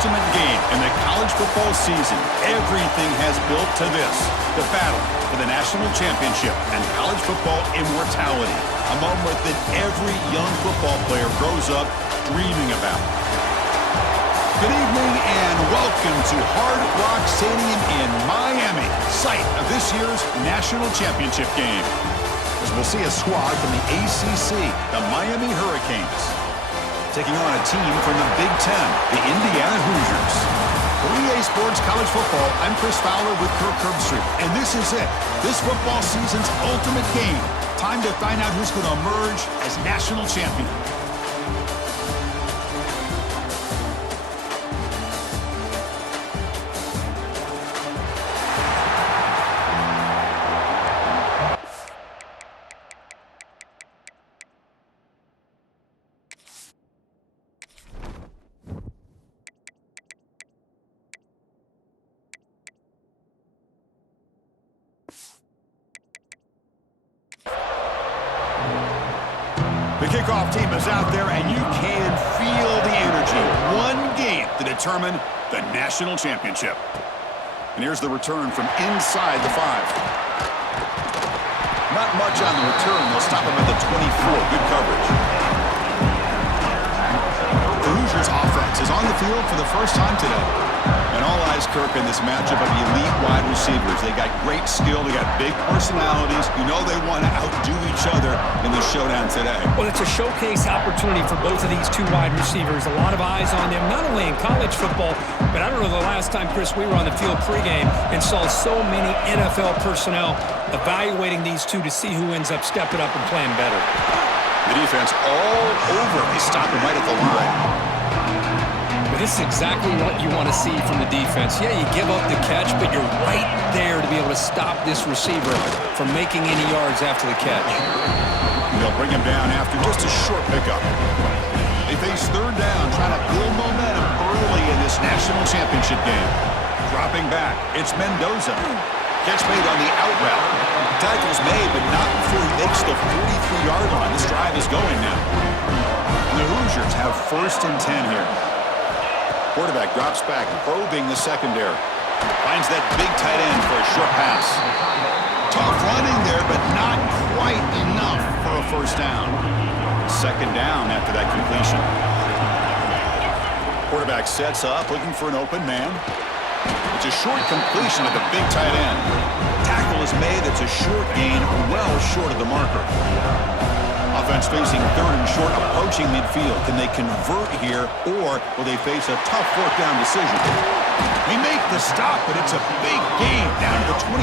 ultimate game in the college football season. Everything has built to this, the battle for the national championship and college football immortality, a moment that every young football player grows up dreaming about. Good evening and welcome to Hard Rock Stadium in Miami, site of this year's national championship game. As we'll see a squad from the ACC, the Miami Hurricanes, taking on a team from the Big Ten, the Indiana Hoosiers. For EA Sports College Football, I'm Chris Fowler with Kirk Herbstreit, and this is it. This football season's ultimate game. Time to find out who's going to emerge as national champion. The kickoff team is out there, and you can feel the energy. One game to determine the national championship. And here's the return from inside the 5. Not much on the return. They'll stop him at the 24. Good coverage. The Hoosiers offense is on the field for the first time today. And all eyes, Kirk, in this matchup of elite wide receivers. They got great skill. They got big personalities. You know they want to outdo each other in the showdown today. Well, it's a showcase opportunity for both of these two wide receivers. A lot of eyes on them, not only in college football, but I don't know the last time, Chris, we were on the field pregame and saw so many NFL personnel evaluating these two to see who ends up stepping up and playing better. The defense all over. They stop him right at the line. This is exactly what you want to see from the defense. Yeah, you give up the catch, but you're right there to be able to stop this receiver from making any yards after the catch. They'll bring him down after just a short pickup. They face third down, trying to build momentum early in this national championship game. Dropping back, it's Mendoza. Catch made on the out route. Tackle's made, but not before he makes the 43-yard line. This drive is going now. And the Hoosiers have 1st and 10 here. Quarterback drops back, probing the secondary. Finds that big tight end for a short pass. Tough running there, but not quite enough for a first down. 2nd down after that completion. Quarterback sets up, looking for an open man. It's a short completion of the big tight end. Tackle is made. That's a short gain, well short of the marker. Offense facing 3rd and short, approaching midfield. Can they convert here, or will they face a tough 4th down decision? They make the stop, but it's a big gain down to the 29.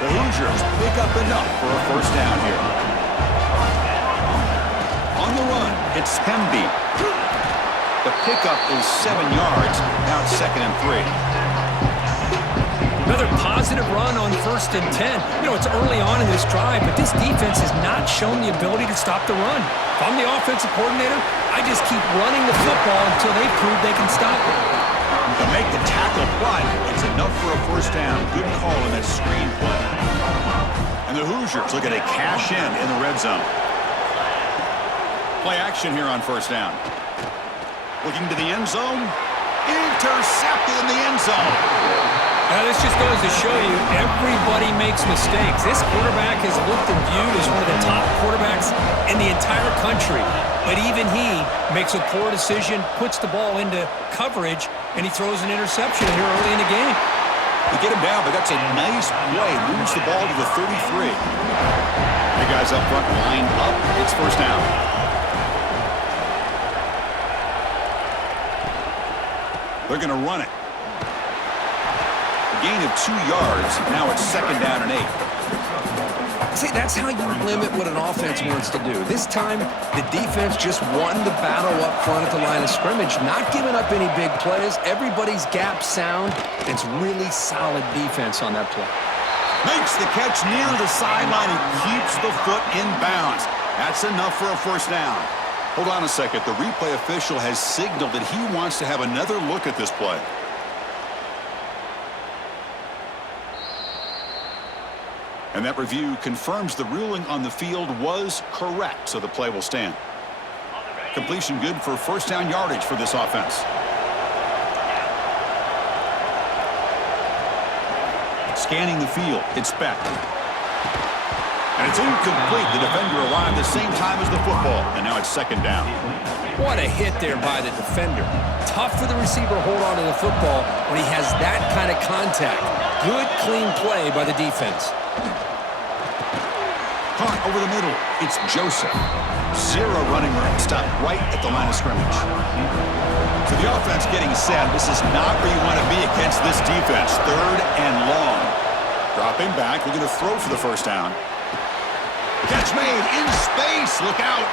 The Hoosiers pick up enough for a first down here. On the run, it's Hemby. The pickup is 7 yards. Now it's 2nd and 3. Another positive run on 1st and 10. You know, it's early on in this drive, but this defense has not shown the ability to stop the run. If I'm the offensive coordinator, I just keep running the football until they prove they can stop it. To make the tackle, but it's enough for a first down. Good call in that screen play. And the Hoosiers looking to cash in the red zone. Play action here on 1st down. Looking to the end zone. Intercepted in the end zone. Now, this just goes to show you everybody makes mistakes. This quarterback is looked and viewed as one of the top quarterbacks in the entire country. But even he makes a poor decision, puts the ball into coverage, and he throws an interception here early in the game. They get him down, but that's a nice play. Moves the ball to the 33. The guys up front lined up. It's first down. They're going to run it. Gain of 2 yards. Now it's 2nd down and 8. See, that's how you limit what an offense wants to do. This time, the defense just won the battle up front at the line of scrimmage, not giving up any big plays. Everybody's gap sound. It's really solid defense on that play. Makes the catch near the sideline and keeps the foot in bounds. That's enough for a first down. Hold on a second. The replay official has signaled that he wants to have another look at this play. And that review confirms the ruling on the field was correct, so the play will stand. Completion good for first down yardage for this offense. scanning the field. It's Beck. And it's incomplete. The defender arrived the same time as the football. And now it's second down. What a hit there by the defender. Tough for the receiver to hold on to the football when he has that kind of contact. Good, clean play by the defense. Hunt over the middle. It's Joseph. Zero running room. Stopped right at the line of scrimmage. So the offense getting set. This is not where you want to be against this defense. Third and long. Dropping back. We're going to throw for the first down. Catch made in space. Look out.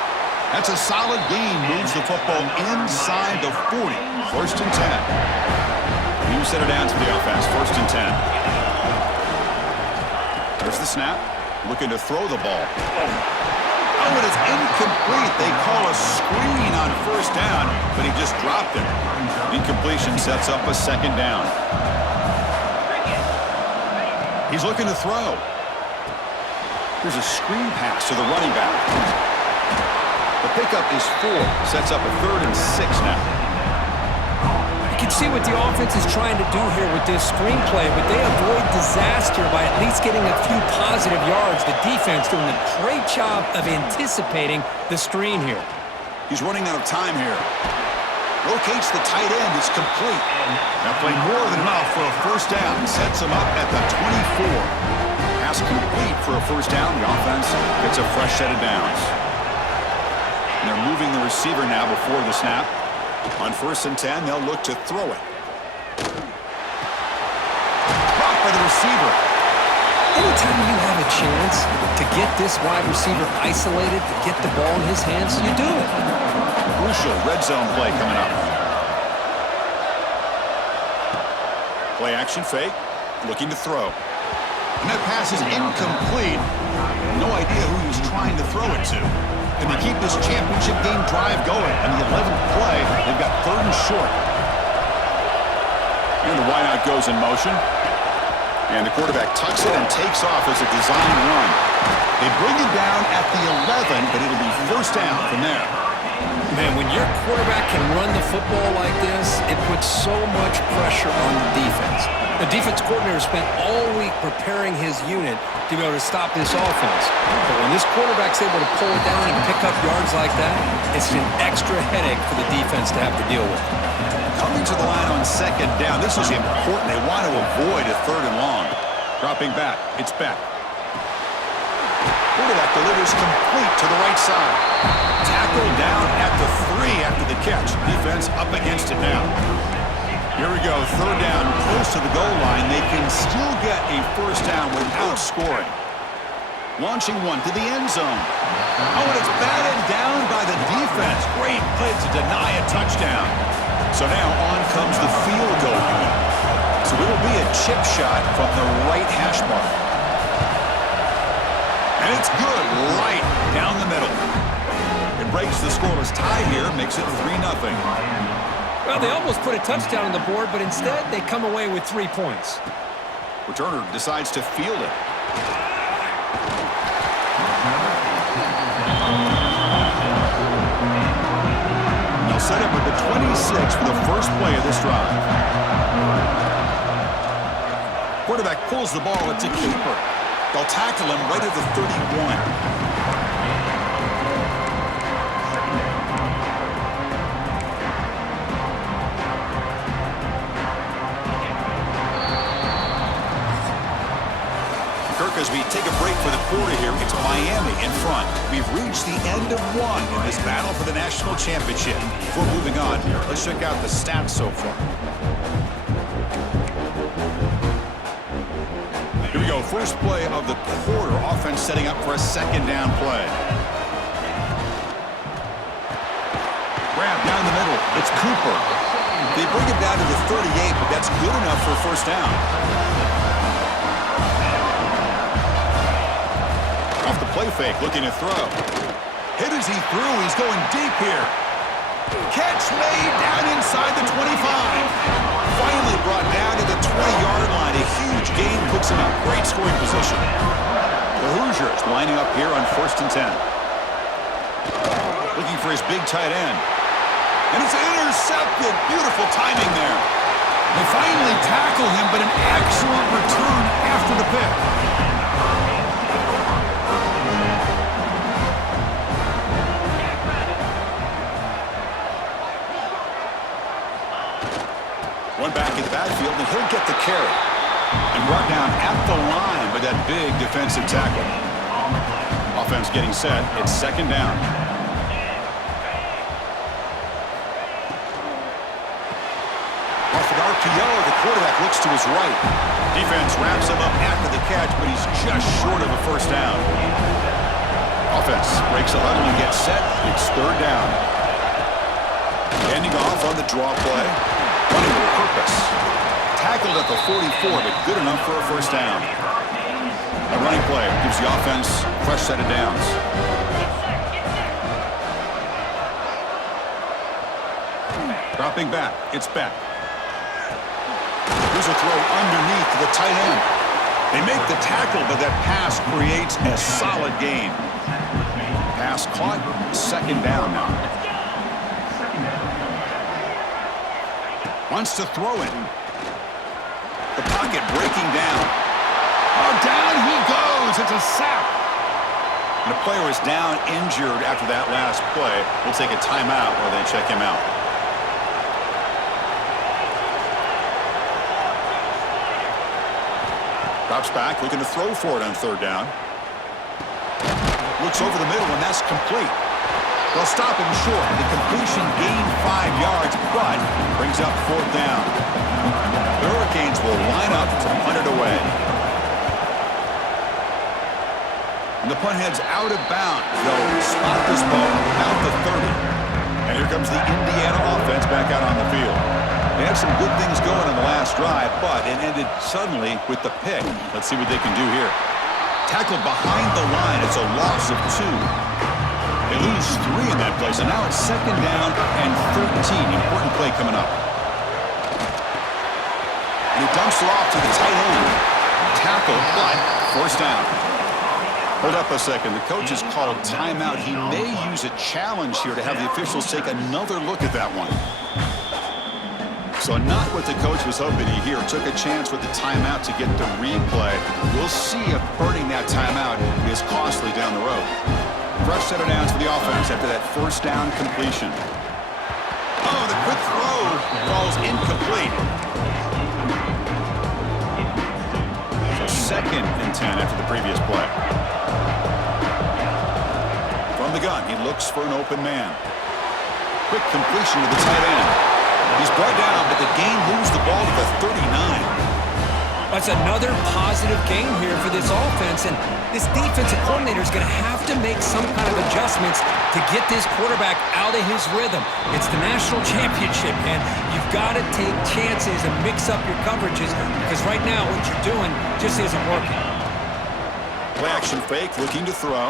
That's a solid gain. Moves the football inside the 40. First and 10. New set of downs for the offense. First and 10. There's the snap. Looking to throw the ball. Oh, it is incomplete. They call a screen on first down, but he just dropped it. Incompletion sets up a second down. He's looking to throw. There's a screen pass to the running back. The pickup is 4. Sets up a 3rd and 6 now. You can see what the offense is trying to do here with this screenplay, but they avoid disaster by at least getting a few positive yards. The defense doing a great job of anticipating the screen here. He's running out of time here. Locates the tight end. It's complete. That play more than enough for a first down. Sets him up at the 24. Pass complete for a first down. The offense gets a fresh set of downs. And they're moving the receiver now before the snap. On first and 10, they'll look to throw it. Blocked by the receiver. Anytime you have a chance to get this wide receiver isolated, to get the ball in his hands, you do it. Crucial red zone play coming up. Play action fake. Looking to throw. And that pass is incomplete. No idea who he was trying to throw it to. Can they keep this championship game drive going? On the 11th play, they've got 3rd and short. And the wideout goes in motion. And the quarterback tucks it and takes off as a design run. They bring him down at the 11, but it'll be first down from there. Man, when your quarterback can run the football like this, it puts so much pressure on the defense. The defense coordinator spent all week preparing his unit to be able to stop this offense. But when this quarterback's able to pull it down and pick up yards like that, it's an extra headache for the defense to have to deal with. Coming to the line on second down, this is important. They want to avoid a 3rd and long. Dropping back, it's Beck. Quarterback delivers complete to the right side. Tackled down at the 3 after the catch. Defense up against it now. Here we go, 3rd down, close to the goal line. They can still get a first down without scoring. Launching one to the end zone. Oh, and it's batted down by the defense. Great play to deny a touchdown. So now on comes the field goal unit. So it'll be a chip shot from the right hash mark. And it's good, right down the middle. It breaks the scoreless tie here, makes it 3-0. Well, they almost put a touchdown on the board, but instead they come away with 3 points. Returner decides to field it. They'll set up at the 26 for the first play of this drive. Quarterback pulls the ball. It's a keeper. They'll tackle him right at the 31. As we take a break for the quarter here, it's Miami in front. We've reached the end of 1 in this battle for the national championship. Before moving on, let's check out the stats so far. Here we go, first play of the quarter. Offense setting up for a second down play. Grab down the middle. It's Cooper. They bring it down to the 38, but that's good enough for a first down. Off the play fake, looking to throw. Hit as he threw. He's going deep here. Catch made down inside the 25. Finally brought down to the 20-yard line. A huge gain puts him in great scoring position. The Hoosiers lining up here on first and 10. Looking for his big tight end. And it's intercepted. Beautiful timing there. They finally tackle him, but an excellent return after the pick. One back in the backfield, and he'll get the carry. And brought down at the line with that big defensive tackle. Offense getting set. It's second down. Off an RPO, the quarterback looks to his right. Defense wraps him up after the catch, but he's just short of a first down. Offense breaks a huddle and gets set. It's third down. Handing off on the draw play. Running with purpose. Tackled at the 44, but good enough for a first down. A running play gives the offense a fresh set of downs. Dropping back, it's Beck. Here's a throw underneath to the tight end. They make the tackle, but that pass creates a solid gain. Pass caught, second down now. Wants to throw it. The pocket breaking down. Oh, down he goes. It's a sack. And the player is down injured after that last play. We'll take a timeout while they check him out. Drops back, looking to throw for it on third down. Looks over the middle, and that's complete. They'll stop him short. The completion gained 5 yards, but brings up fourth down. The Hurricanes will line up to punt it away. And the punt heads out of bounds. They'll spot this ball about the 30. And here comes the Indiana offense back out on the field. They had some good things going on the last drive, but it ended suddenly with the pick. Let's see what they can do here. Tackled behind the line. It's a loss of 2. They lose 3 in that play, so now it's second down and 13. Important play coming up. And he dumps it off to the tight end. Tackle, but first down. Hold up a second. The coach has called timeout. He may use a challenge here to have the officials take another look at that one. So not what the coach was hoping to hear. Took a chance with the timeout to get the replay. We'll see if burning that timeout is costly down the road. Fresh set of downs for the offense after that first down completion. Oh, the quick throw falls incomplete. So second and 10 after the previous play. From the gun, he looks for an open man. Quick completion to the tight end. He's brought down, but the game moves the ball to the 39. That's another positive game here for this offense, and this defensive coordinator is going to have to make some kind of adjustments to get this quarterback out of his rhythm. It's the national championship, man. You've got to take chances and mix up your coverages because right now what you're doing just isn't working. Play action fake, looking to throw.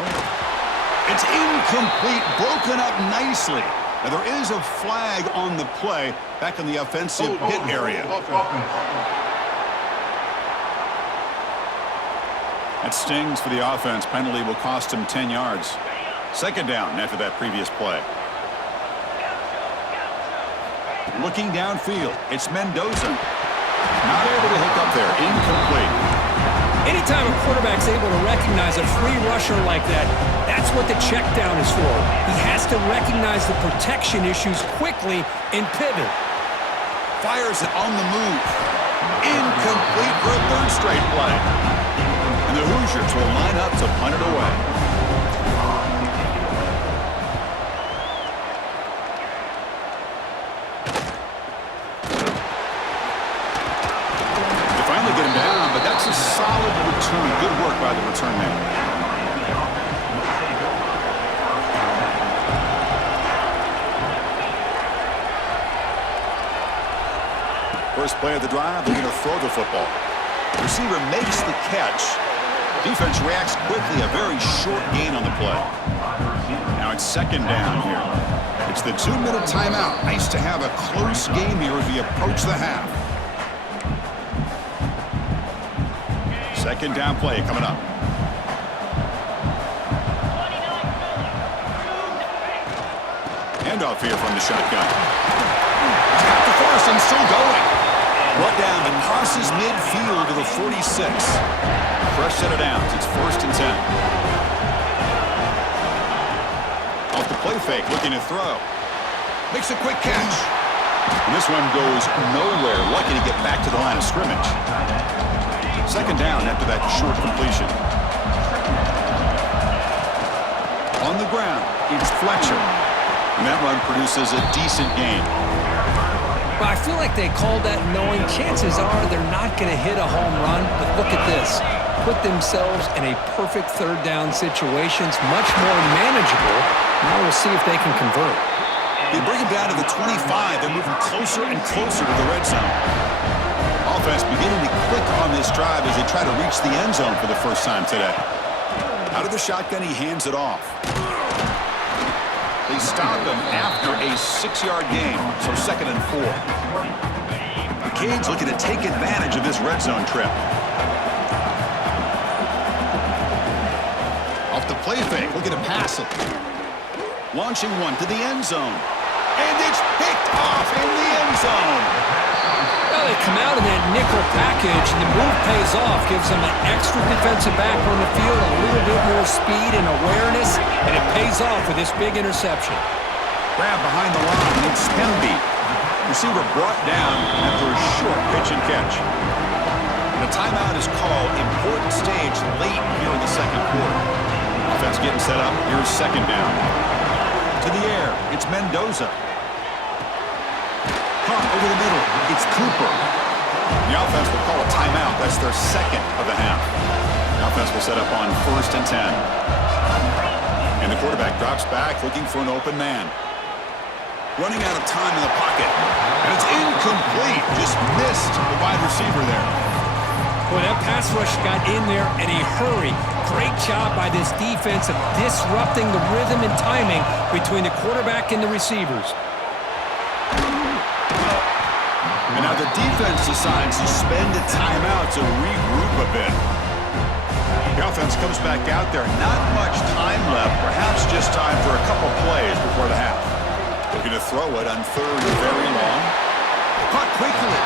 It's incomplete, broken up nicely. Now there is a flag on the play back in the offensive hit area. That stings for the offense. Penalty will cost him 10 yards. Second down after that previous play. Looking downfield, it's Mendoza. Not able to hook up there. Incomplete. Anytime a quarterback's able to recognize a free rusher like that, that's what the check down is for. He has to recognize the protection issues quickly and pivot. Fires it on the move. Incomplete for a third straight play. And the Hoosiers will line up to punt it away. They finally get him down, but that's a solid return. Good work by the return man. First play of the drive, they're going to throw the football. Receiver makes the catch. Defense reacts quickly, a very short gain on the play. Now it's second down here. It's the 2-minute timeout. Nice to have a close game here as we approach the half. Second down play coming up. Handoff here from the shotgun. Got the force and still going. Brought down and crosses midfield to the 46. Fresh set of downs. It's 1st and 10. Off the play fake, looking to throw. Makes a quick catch. And this one goes nowhere. Lucky to get back to the line of scrimmage. 2nd down after that short completion. On the ground, it's Fletcher. And that run produces a decent gain. But I feel like they called that knowing chances are they're not going to hit a home run. But look at this. Put themselves in a perfect 3rd down situation. It's much more manageable. Now we'll see if they can convert. They bring him down to the 25. They're moving closer and closer to the red zone. Offense beginning to click on this drive as they try to reach the end zone for the first time today. Out of the shotgun, he hands it off. They stop him after a 6-yard gain, so 2nd and 4. The Canes looking to take advantage of this red zone trip. Off the play fake, looking to pass it. Launching one to the end zone. And it's picked off in the end zone. Well, they come out of that nickel package, and the move pays off. Gives them an extra defensive back on the field, a little bit more speed and awareness, and it pays off with this big interception. Grab behind the line, and it's Stemby. Receiver brought down after a short pitch and catch. And a timeout is called. Important stage late here in the 2nd quarter. Offense getting set up. Here's 2nd down. To the air, it's Mendoza. Punt over the middle, it's Cooper. The offense will call a timeout. That's their 2nd of the half. The offense will set up on 1st and 10. And the quarterback drops back looking for an open man. Running out of time in the pocket. And it's incomplete. Just missed the wide receiver there. Boy, that pass rush got in there in a hurry. Great job by this defense of disrupting the rhythm and timing between the quarterback and the receivers. And now the defense decides to spend a timeout to regroup a bit. The offense comes back out there. Not much time left. Perhaps just time for a couple plays before the half. Looking to throw it on 3rd and very long. Caught quickly.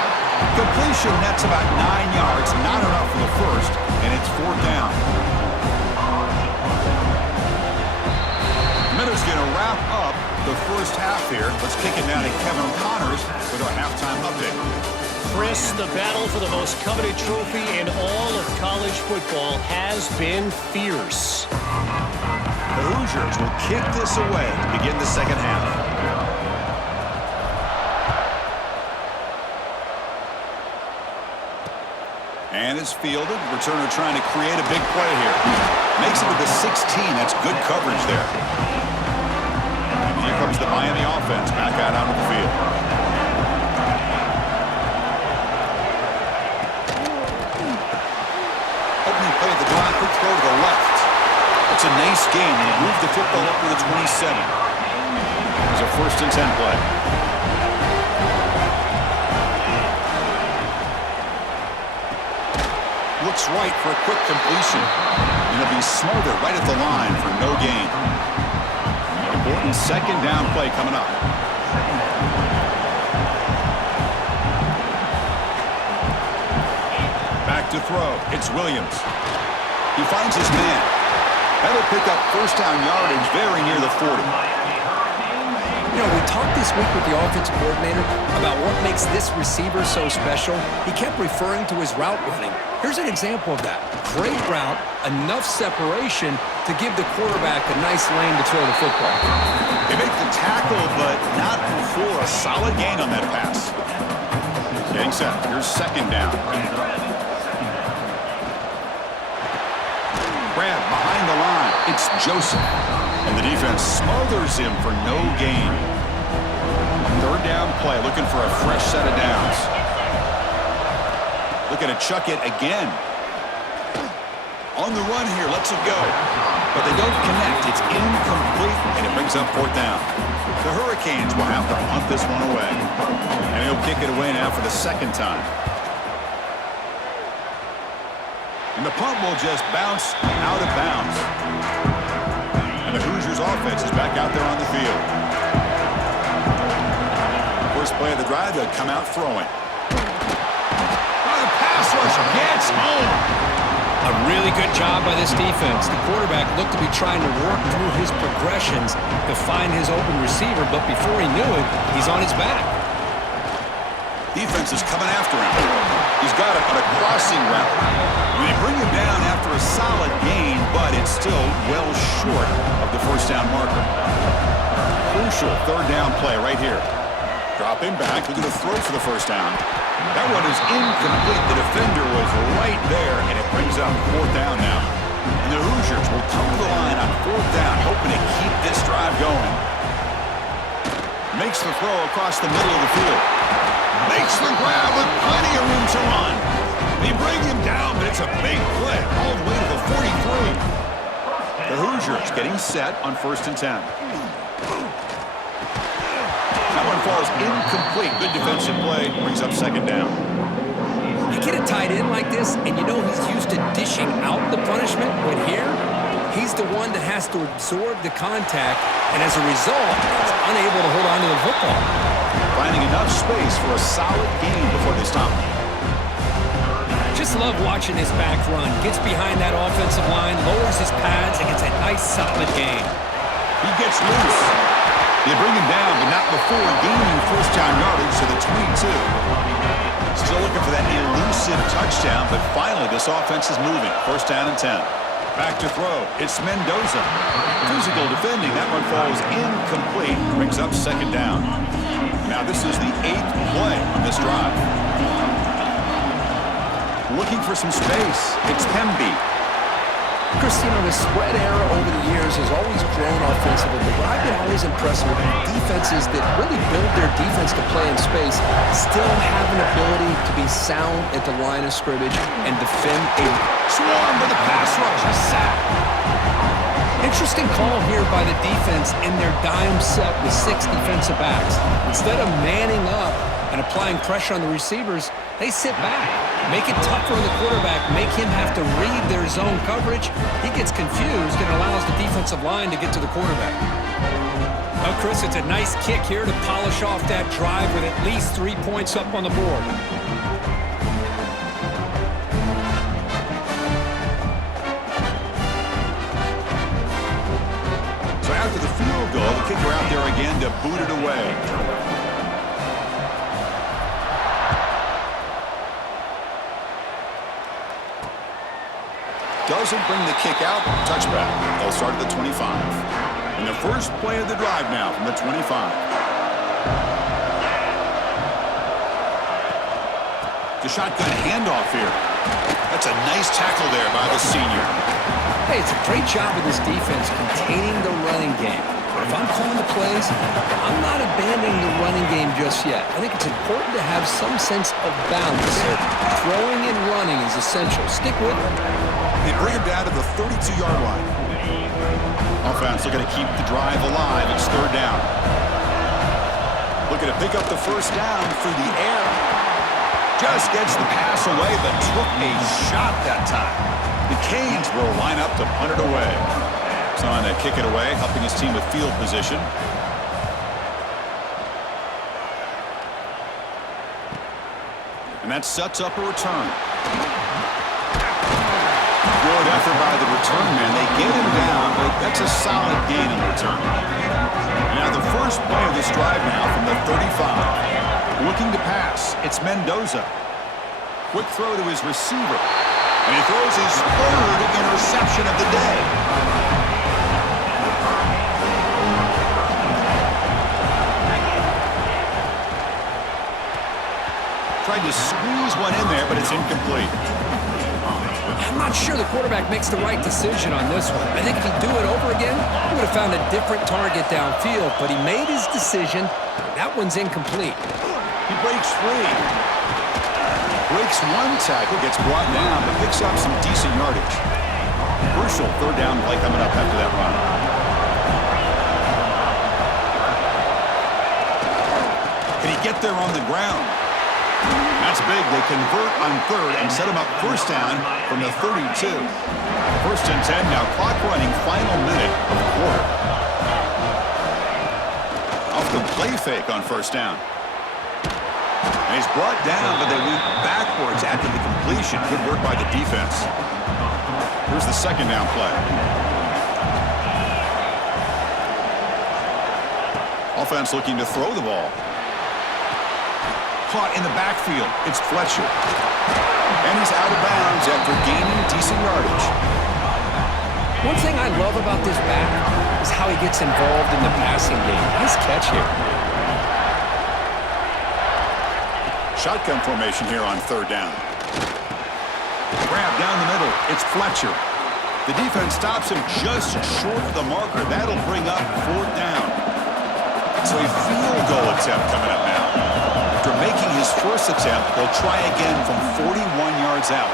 Completion, that's about 9 yards. Not enough for the first, and it's 4th down. Miller's going to wrap up the first half here. Let's kick it down to Kevin Connors with our halftime update. Chris, the battle for the most coveted trophy in all of college football has been fierce. The Hoosiers will kick this away to begin the 2nd half. And it's fielded. Returner trying to create a big play here. Makes it to the 16. That's good coverage there. And here comes the Miami offense back out onto the field. Opening play of the drive. Quick throw to the left. It's a nice game. They move the football up to the 27. It's a 1st and 10 play. Looks right for a quick completion. And it'll be smothered right at the line for no gain. Important 2nd down play coming up. Back to throw. It's Williams. He finds his man. That'll pick up 1st down yardage very near the 40. You know, we talked this week with the offensive coordinator about what makes this receiver so special. He kept referring to his route running. Here's an example of that. Great route, enough separation to give the quarterback a nice lane to throw the football. They make the tackle, but not before a solid gain on that pass. Getting set. Here's 2nd down. Brad behind the line. It's Joseph. And the defense smothers him for no gain. 3rd down play, looking for a fresh set of downs. Looking to chuck it again. On the run here, lets it go. But they don't connect. It's incomplete, and it brings up 4th down. The Hurricanes will have to punt this one away. And he'll kick it away now for the 2nd time. And the punt will just bounce out of bounds. And the Hoosiers offense is back out there on the field. First play of the drive, they'll come out throwing. Rogers gets home. A really good job by this defense. The quarterback looked to be trying to work through his progressions to find his open receiver, but before he knew it, he's on his back. Defense is coming after him. He's got it on a crossing route. They bring him down after a solid gain, but it's still well short of the first down marker. Crucial third down play right here. Drop him back. Looking to throw for the first down. That one is incomplete. The defender was right there, and it brings up fourth down now. And the Hoosiers will come to the line on fourth down, hoping to keep this drive going. Makes the throw across the middle of the field. Makes the grab with plenty of room to run. They bring him down, but it's a big play all the way to the 43. The Hoosiers getting set on 1st and 10. That one falls incomplete. Good defensive play. Brings up second down. You get a tight end like this, and you know he's used to dishing out the punishment, but here, he's the one that has to absorb the contact, and as a result, is unable to hold on to the football. Finding enough space for a solid gain before they stop. Just love watching his back run. Gets behind that offensive line, lowers his pads, and gets a nice, solid gain. He gets loose. They bring him down, but not before gaining first down yardage to the 22. Still looking for that elusive touchdown, but finally this offense is moving. First down and 10. Back to throw. It's Mendoza. Physical defending. That one falls incomplete. Brings up second down. Now this is the 8th play on this drive. Looking for some space. It's Pemby. Christine, the spread era over the years has always grown offensively, but what I've been always impressed with defenses that really build their defense to play in space still have an ability to be sound at the line of scrimmage and defend a Swarm with the pass rush. A sack. Interesting call here by the defense in their dime set with 6 defensive backs. Instead of manning up and applying pressure on the receivers, they sit back, make it tougher on the quarterback, make him have to read their zone coverage. He gets confused and allows the defensive line to get to the quarterback. Well, Chris, it's a nice kick here to polish off that drive with at least 3 points up on the board. So after the field goal, the kicker out there again to boot it away. Doesn't bring the kick out. Touchback. They'll start at the 25. And the first play of the drive now from the 25. The shotgun handoff here. That's a nice tackle there by the senior. Hey, it's a great job of this defense containing the running game. But if I'm calling the plays, I'm not abandoning the running game just yet. I think it's important to have some sense of balance. Throwing and running is essential. Stick with it. They bring him down to the 32-yard line. Offense looking to keep the drive alive. It's third down. Looking to pick up the first down through the air. Just gets the pass away, but took a shot that time. The Canes will line up to punt it away. He's on to kick it away, helping his team with field position. And that sets up a return. Good effort by the return man. They get him down, but that's a solid gain in return. Now the first play of this drive now from the 35. Looking to pass. It's Mendoza. Quick throw to his receiver. And he throws his third interception of the day. Tried to squeeze one in there, but it's incomplete. I'm not sure the quarterback makes the right decision on this one. I think if he'd do it over again, he would have found a different target downfield, but he made his decision. That one's incomplete. He breaks free. Breaks one tackle, gets brought down, but picks up some decent yardage. Crucial third down play coming up after that run. Can he get there on the ground? That's big. They convert on third and set him up first down from the 32. First and 10 now. Clock running. Final minute of the quarter. Off the play fake on first down. And he's brought down, but they went backwards after the completion. Good work by the defense. Here's the second down play. Offense looking to throw the ball. Caught in the backfield. It's Fletcher. And he's out of bounds after gaining decent yardage. One thing I love about this back is how he gets involved in the passing game. Nice catch here. Shotgun formation here on third down. Grab down the middle. It's Fletcher. The defense stops him just short of the marker. That'll bring up fourth down. So a field goal attempt coming up now. After making his first attempt, they'll try again from 41 yards out.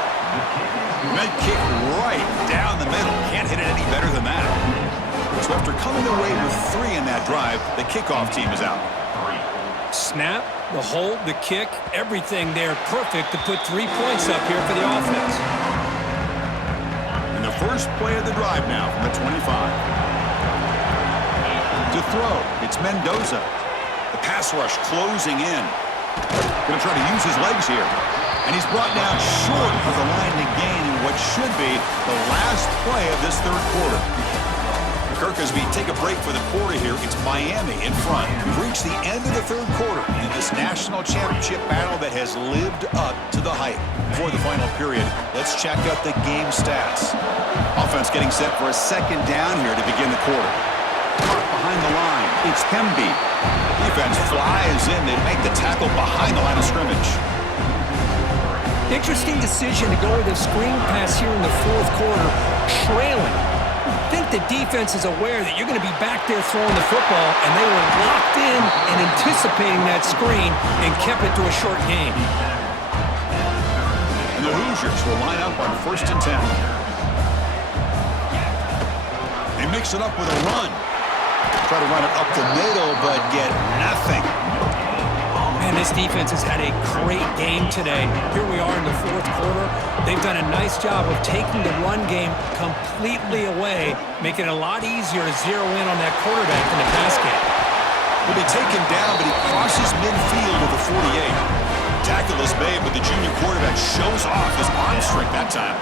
That kick right down the middle. Can't hit it any better than that. So after coming away with 3 in that drive, the kickoff team is out. Snap, the hold, the kick, everything there perfect to put 3 points up here for the offense. And the first play of the drive now from the 25. To throw, it's Mendoza. The pass rush closing in. Going to try to use his legs here. And he's brought down short of the line to gain in what should be the last play of this third quarter. Kirk, as we take a break for the quarter here, it's Miami in front. We've reached the end of the third quarter in this national championship battle that has lived up to the hype. Before the final period, let's check out the game stats. Offense getting set for a second down here to begin the quarter. Caught behind the line. It's Hemby. Defense flies in. They make the tackle behind the line of scrimmage. Interesting decision to go with a screen pass here in the fourth quarter, trailing. I think the defense is aware that you're going to be back there throwing the football, and they were locked in and anticipating that screen and kept it to a short game. And the Hoosiers will line up on 1st and 10. They mix it up with a run. Try to run it up the middle, but get nothing. Man, this defense has had a great game today. Here we are in the fourth quarter. They've done a nice job of taking the run game completely away, making it a lot easier to zero in on that quarterback in the pass game. He'll be taken down, but he crosses midfield with a 48. Tackle is made, but the junior quarterback shows off his arm strength that time.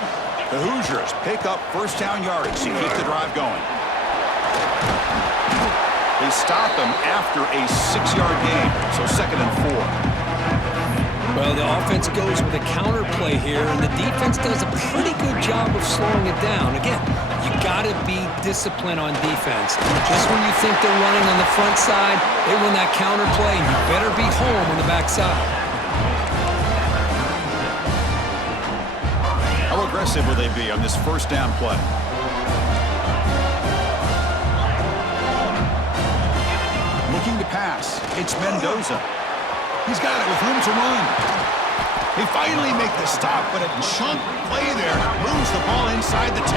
The Hoosiers pick up first down yardage to keep the drive going. They stop him after a 6-yard gain, so 2nd and 4. Well, the offense goes with a counter play here, and the defense does a pretty good job of slowing it down. Again, you got to be disciplined on defense. Just when you think they're running on the front side, they run that counter play, and you better be home on the back side. How aggressive will they be on this first down play? Looking to pass. It's Mendoza. He's got it with room to run. They finally make the stop, but a chunk play there moves the ball inside the 10.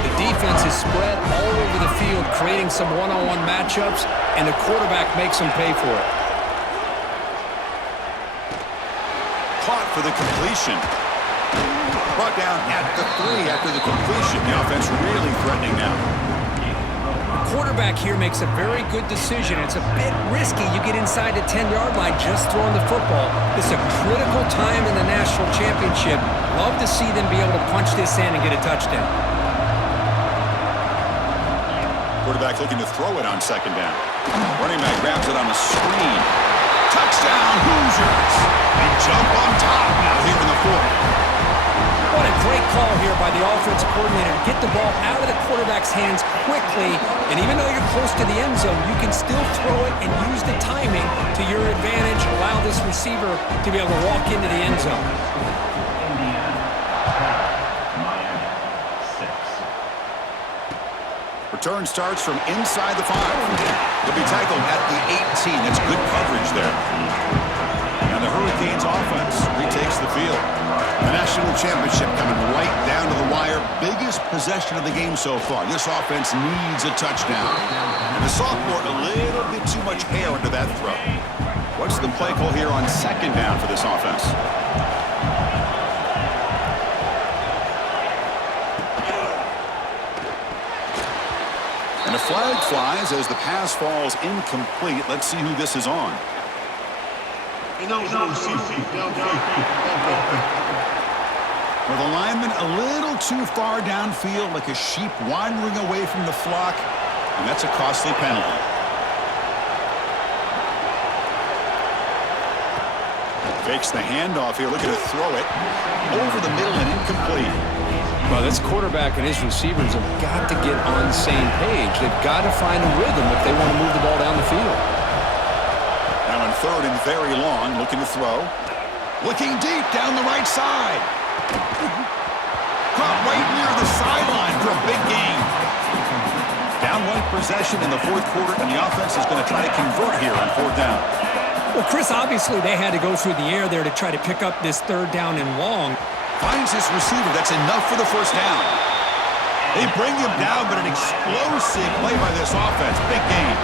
The defense is spread all over the field, creating some one-on-one matchups, and the quarterback makes them pay for it. Caught for the completion. Brought down at the 3 after the completion. The offense really threatening now. Quarterback here makes a very good decision. It's a bit risky. You get inside the 10-yard line just throwing the football. This is a critical time in the national championship. Love to see them be able to punch this in and get a touchdown. Quarterback looking to throw it on 2nd down. Running back grabs it on a screen. Touchdown, Hoosiers! They jump on top now here in the 4th. What a great call here by the offensive coordinator to get the ball out of the quarterback's hands quickly. And even though you're close to the end zone, you can still throw it and use the timing to your advantage. Allow this receiver to be able to walk into the end zone. Return starts from inside the 5. He'll be tackled at the 18. That's good coverage there. And the Hurricanes offense retakes the field. The national championship coming right down to the wire. Biggest possession of the game so far. This offense needs a touchdown. And the sophomore, a little bit too much hair under that throw. What's the play call here on 2nd down for this offense? And a flag flies as the pass falls incomplete. Let's see who this is on. Well, the lineman a little too far downfield, like a sheep wandering away from the flock, and that's a costly penalty. Fakes the handoff here, looking to throw it over the middle and incomplete. Well, this quarterback and his receivers have got to get on the same page. They've got to find a rhythm if they want to move the ball down the field. Now on third and very long, looking to throw. Looking deep down the right side. Caught right near the sideline for a big gain. Down one possession in the fourth quarter, and the offense is going to try to convert here on fourth down. Well, Chris, obviously they had to go through the air there to try to pick up this third down and long. Finds his receiver. That's enough for the first down. They bring him down, but an explosive play by this offense. Big gain.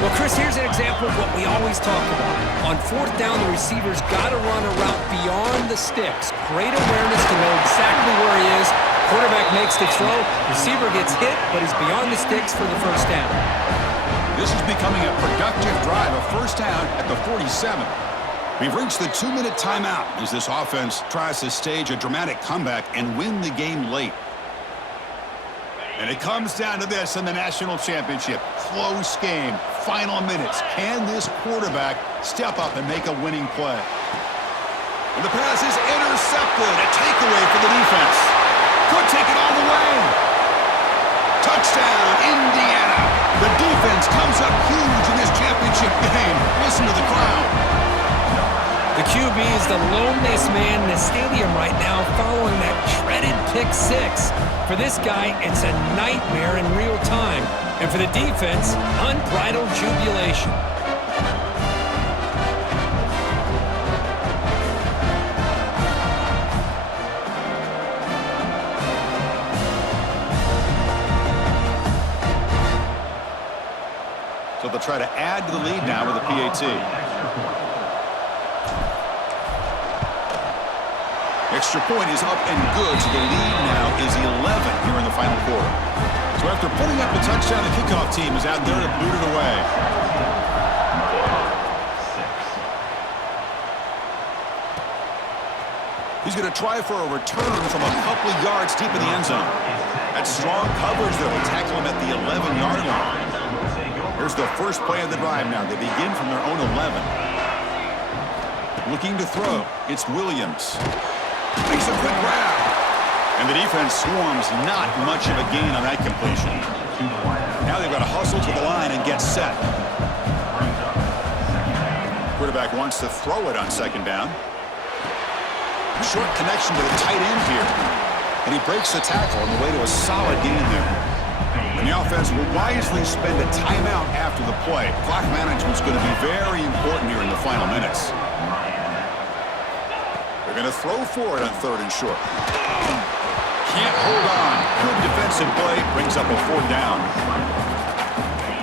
Well, Chris, here's an example of what we always talk about. On fourth down, the receiver's got to run a route beyond the sticks. Great awareness to know exactly where he is. Quarterback makes the throw. Receiver gets hit, but he's beyond the sticks for the first down. This is becoming a productive drive. A first down at the 47. We've reached the 2-minute timeout as this offense tries to stage a dramatic comeback and win the game late. And it comes down to this in the national championship. Close game. Final minutes. Can this quarterback step up and make a winning play? And the pass is intercepted. A takeaway for the defense. Could take it all the way. Touchdown, Indiana. The defense comes up huge in this championship game. Listen to the crowd. The QB is the loneliest man in the stadium right now following that dreaded pick six. For this guy, it's a nightmare in real time. And for the defense, unbridled jubilation. So they'll try to add to the lead now with a PAT. Extra point is up and good, so the lead now is 11 here in the final quarter. So after putting up the touchdown, the kickoff team is out there to boot it away. He's going to try for a return from a couple of yards deep in the end zone. That's strong coverage that will tackle him at the 11-yard line. Here's the first play of the drive now. They begin from their own 11. Looking to throw. It's Williams. Makes a quick grab. And the defense swarms. Not much of a gain on that completion. Now they've got to hustle to the line and get set. Quarterback wants to throw it on second down. Short connection to the tight end here. And he breaks the tackle on the way to a solid gain there. And the offense will wisely spend a timeout after the play. Clock management's going to be very important here in the final minutes. They're going to throw for it on third and short. Can't hold on. Good defensive play. Brings up a fourth down.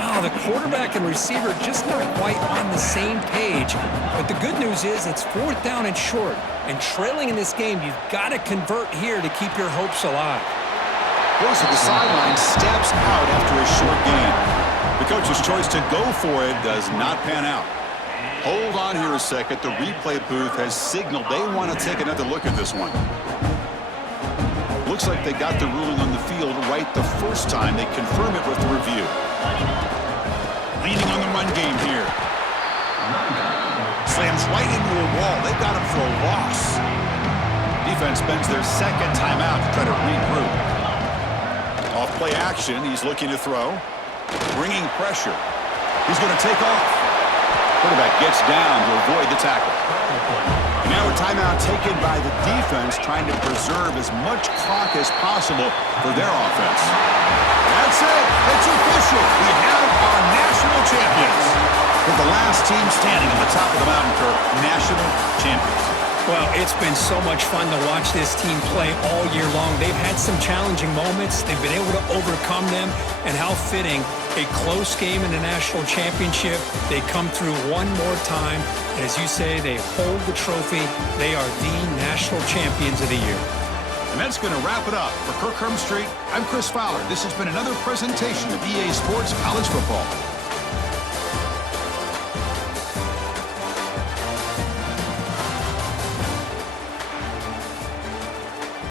Oh, the quarterback and receiver just not quite on the same page. But the good news is it's fourth down and short. And trailing in this game, you've got to convert here to keep your hopes alive. Goes to the sideline, steps out after a short gain. The coach's choice to go for it does not pan out. Hold on here a second. The replay booth has signaled they want to take another look at this one. Looks like they got the ruling on the field right the first time. They confirm it with the review. Leaning on the run game here. Slams right into a wall. They've got him for a loss. Defense spends their second timeout to try to regroup. Off play action. He's looking to throw. Bringing pressure. He's going to take off. Quarterback gets down to avoid the tackle. And now a timeout taken by the defense, trying to preserve as much clock as possible for their offense. That's it. It's official. We have our national champions. With the last team standing at the top of the mountain curve, national champions. Well, it's been so much fun to watch this team play all year long. They've had some challenging moments. They've been able to overcome them. And how fitting, a close game in the national championship. They come through one more time. And as you say, they hold the trophy. They are the national champions of the year. And that's going to wrap it up. For Kirk Herbstreit, I'm Chris Fowler. This has been another presentation of EA Sports College Football.